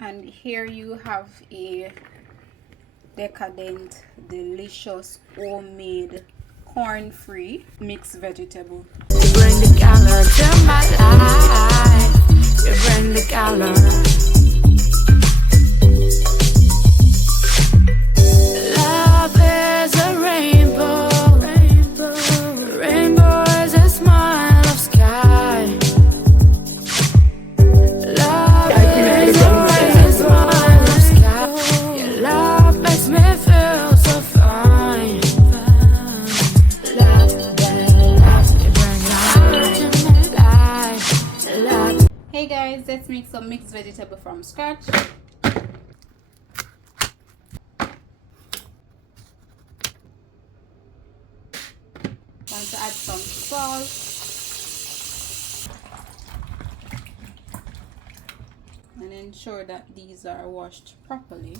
And here you have a decadent, delicious, homemade, corn-free mixed vegetable. You bring the color to my life. You bring the color. Love is a rainbow. Rainbow is a smile of sky. Love is a smile of sky. Your love makes me feel so fine. Love, you bring color to my life. Love. Hey guys, let's make some mixed vegetable from scratch. Want to add some salt and ensure that these are washed properly.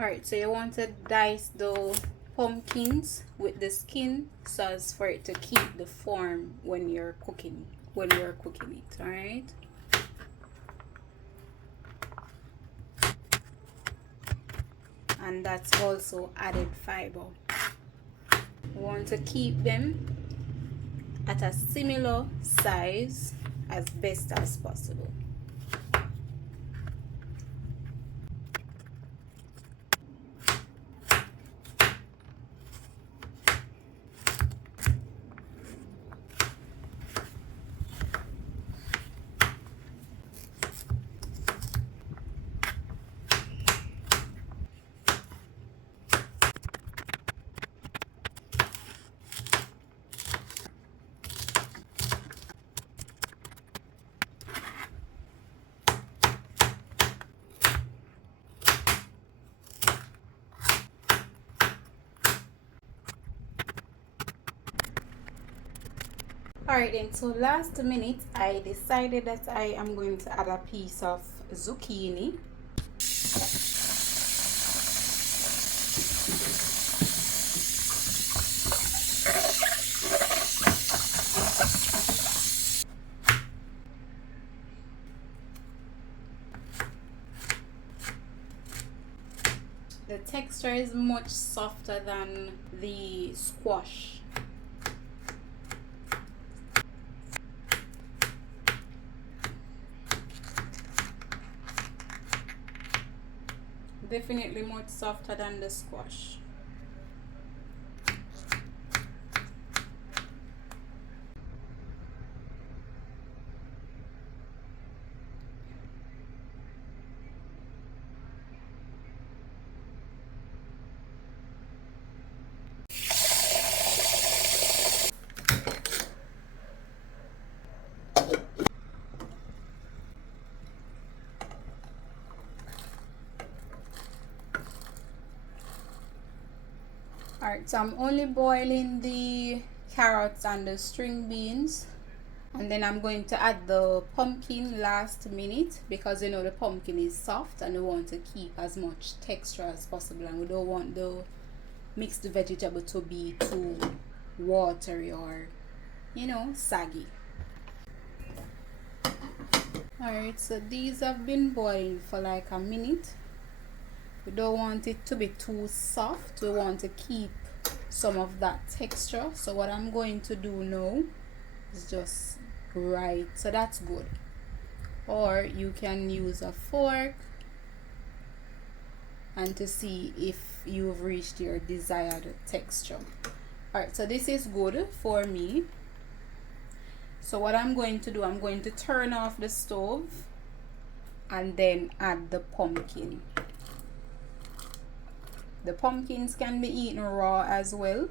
Alright, so you want to dice the pumpkins with the skin so as for it to keep the form when you're cooking it. Alright, and that's also added fiber. You want to keep them at a similar size as best as possible. Alright then, so last minute I decided that I am going to add a piece of zucchini. The texture is much softer than the squash. Definitely much softer than the squash. Alright, so I'm only boiling the carrots and the string beans, and then I'm going to add the pumpkin last minute because you know the pumpkin is soft and we want to keep as much texture as possible, and we don't want the mixed vegetable to be too watery or saggy. Alright, so these have been boiling for like a minute. We don't want it to be too soft. We want to keep some of that texture. So what I'm going to do now is just right. So that's good. Or you can use a fork and to see if you've reached your desired texture. Alright, so this is good for me. So what I'm going to do, I'm going to turn off the stove and then add the pumpkin. The pumpkins can be eaten raw as well.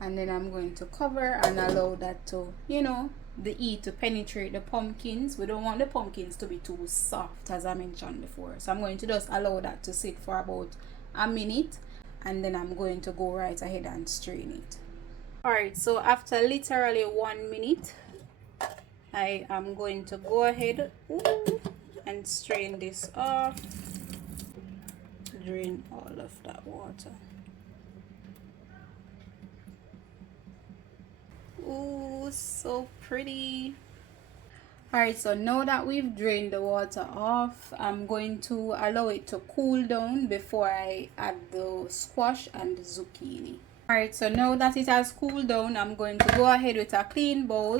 And then I'm going to cover and allow that to, the heat to penetrate the pumpkins. We don't want the pumpkins to be too soft, as I mentioned before. So I'm going to just allow that to sit for about a minute, and then I'm going to go right ahead and strain it. Alright, so after literally 1 minute, I am going to go ahead and strain this off. Drain all of that water. Ooh, so pretty. Alright, so now that we've drained the water off, I'm going to allow it to cool down before I add the squash and the zucchini. Alright, so now that it has cooled down, I'm going to go ahead with a clean bowl,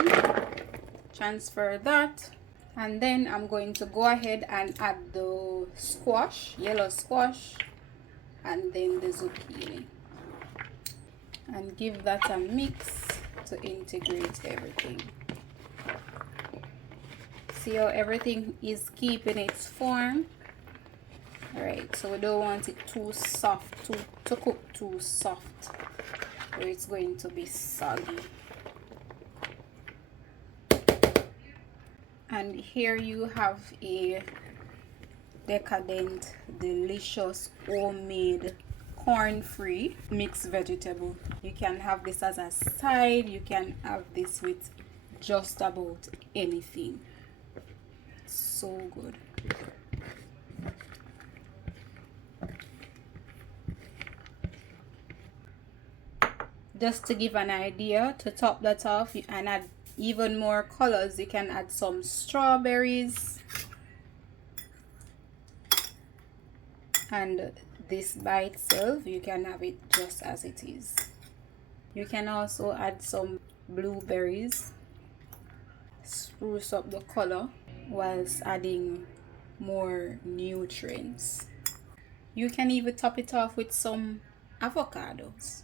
transfer that, and then I'm going to go ahead and add the squash, yellow squash, and then the zucchini, and give that a mix to integrate everything. See how everything is keeping its form? Alright, so we don't want it too soft, to cook too soft, or it's going to be soggy. And here you have a decadent, delicious, homemade, corn-free mixed vegetable. You can have this as a side. You can have this with just about anything. So good. Just to give an idea, to top that off and add even more colors, you can add some strawberries, and this by itself you can have it just as it is. You can also add some blueberries, spruce up the color whilst adding more nutrients. You can even top it off with some avocados.